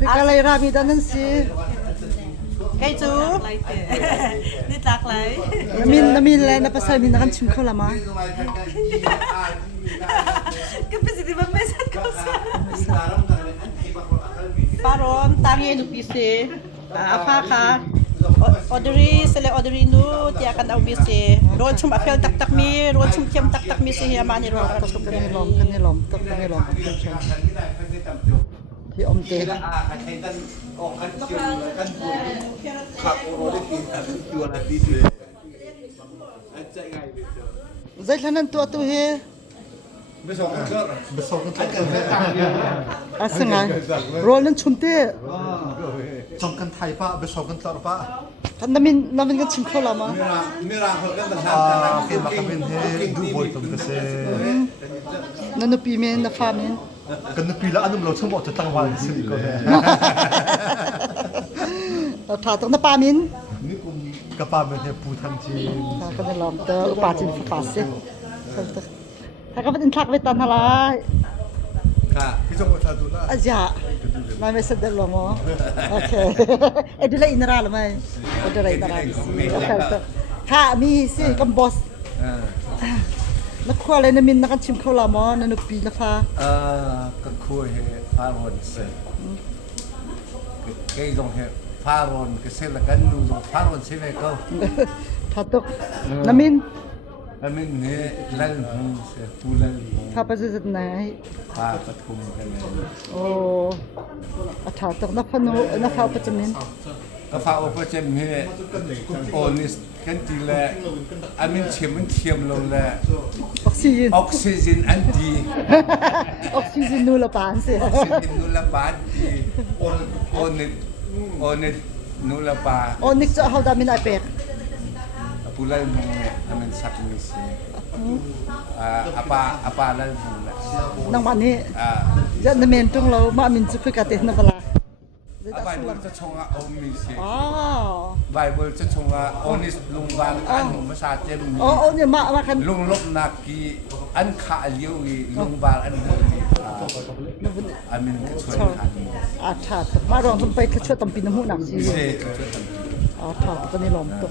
Kala rami danan si. Kay chú. Đi tạc lấy. Namin la napasay min nakan chimko lama. Kapag di ba may sad ko siya? Paron, tangi nupisi. Apa ka? Orderi, sele orderi nu, dia akan tahu bisi. Ron cuma afel tak mi, ron cuma kiam tak mi sih ya mani ron. Kanilom, tak kanilom. Thì ông tê. Dạy là nên tua tu he. À sang ai? Rồi lên chum tê. Trong căn thay pa, bên sau căn tọt pa. Kan namin kan chim khâu lama. Khi mà các bên he du bồi tụm cái xe. Nanu pi men na fa men. Cần nó pi là anh lo chung bộ cho tăng hoàn sự có thể. Thả tông na pa men. Ní cũng các pa bên he pu thăng chi. Kan ni lam tơ pa chin fa se.ถ้าก็เป็นทักไปตันอะไร ค่ะพี่ชมว่าทาดูละ อาจจะไม่ไม่สะดวกหรอมั้งโอเคเอ็ดเลยอินราหรือไม่เอ็ดเลยอินราโอเคค่ะมีสิกับบอสนักขวาเลยนะมินนักชิมข้าวลามอนันปีละฟ้าก็คุยให้ฟาโรนเสร็จก็ยังให้ฟาโรนก็เสร็จแล้วกันดูฟาโรนเสร็จแล้วก็ถ้าตกน้ำมินแล้วมันเนี่ยเล่นหูเสียผู้เล่นหูถ้าไปจุดไหนฟาปฐุมกันเลยโอ้ถ้าตกนักพนุนักฟ้าปัจจุบันก็ฟาโอปัจจุบันเนี่ยโอนิสกันทีแรกอันมันเทียมลงแล้วออกซิเจนอันดีออกซิเจนนูละปานสิออกซิเจนนูละปานดีโอนิสนูละปาโอนิกจะเอาดามินไอเป็ดผู้เล่นหูเนี่ยมันสักมิสapa lain pula นังวันนี้จะนเมนตรงเรามามินจุกกะเตนนบลา Bible จะชงอ่ะอมิสิ อ๋อ Bible จะชงอ่ะอนิสลุงบางอันภาษาเจมอ๋อเนี่ยมาคันลุงลบนากีอันขาเลี้ยวลุงบางอันนี้อามินก็ช่วยกันถ้ามารองต้องไปช่วยตำปีน้ำหูหนักสิถ้าตอนนี้ลมตก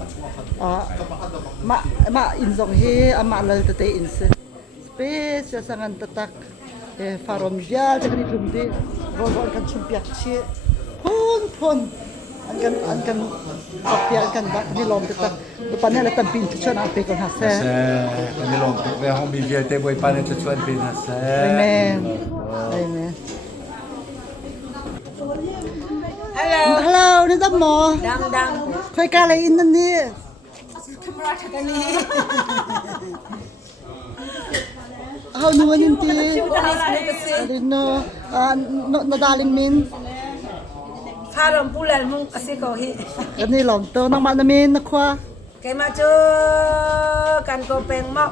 มาอินซองเฮมาเลยตะเตอินเสสเปซจะสั่งตะตักฟารอมยาจะกันกลุ่มดีรอกันชุมเปียกเชี่ยพ่นอันกันออกเปียกกันดักนี่ลมตะตักดูปันนี่เราตำปีนช่วยน้ำเปก่อนฮะเซ่อันนี้ลมไปห้องบีเวียเตบอยปันจะช่วยปีนฮะเซ่อาเมนฮัลโหลนี่ตั้มหมอดังเคยการอะไรอินนั่นนี่เอาหนูนินตีดินนดาลินมินข้ารำพูดแล้วมึงก็สิเขาฮิอันนี้หลงตัวน้องมันมินนะคว้าแกมาเจอกันโกแปงหม้อ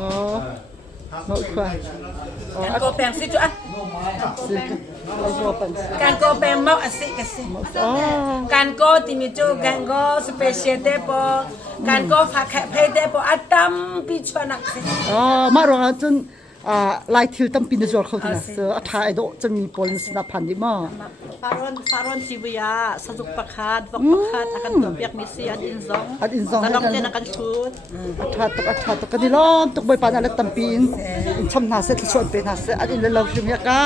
อ๋อหม้อคว้ากันโกแปงสิจ๊ะกันโกแปงหม้อสิกสิกันโกติมิจูกันโกสเปเชียลเตปอกันโกผักแขกเพเตปออัตตัมปิชวนักสิมารองจนลายทิวตั้มปีนจอร์เขาที่นั่นท้ายโดจะมีโพลิสนับพันธุ์มั้งฟารอนซิบิยาสะดุกประคาดวักประคาดอาการตัวเปียกมิเซียดินซองตลอดเดินอาการชุดท้าตกกันนี่ล้อมตกใบปานอะไรตั้มปีนชมนาเสร็จชวนเป็นนาเสร็จอันนี้เราชิมยากา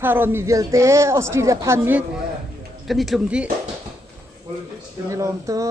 ฟารอนมีเวลเตออสเตรเลียพันธุ์นี้กันนี่กลุ่มที่กันนี่ล้อมตัว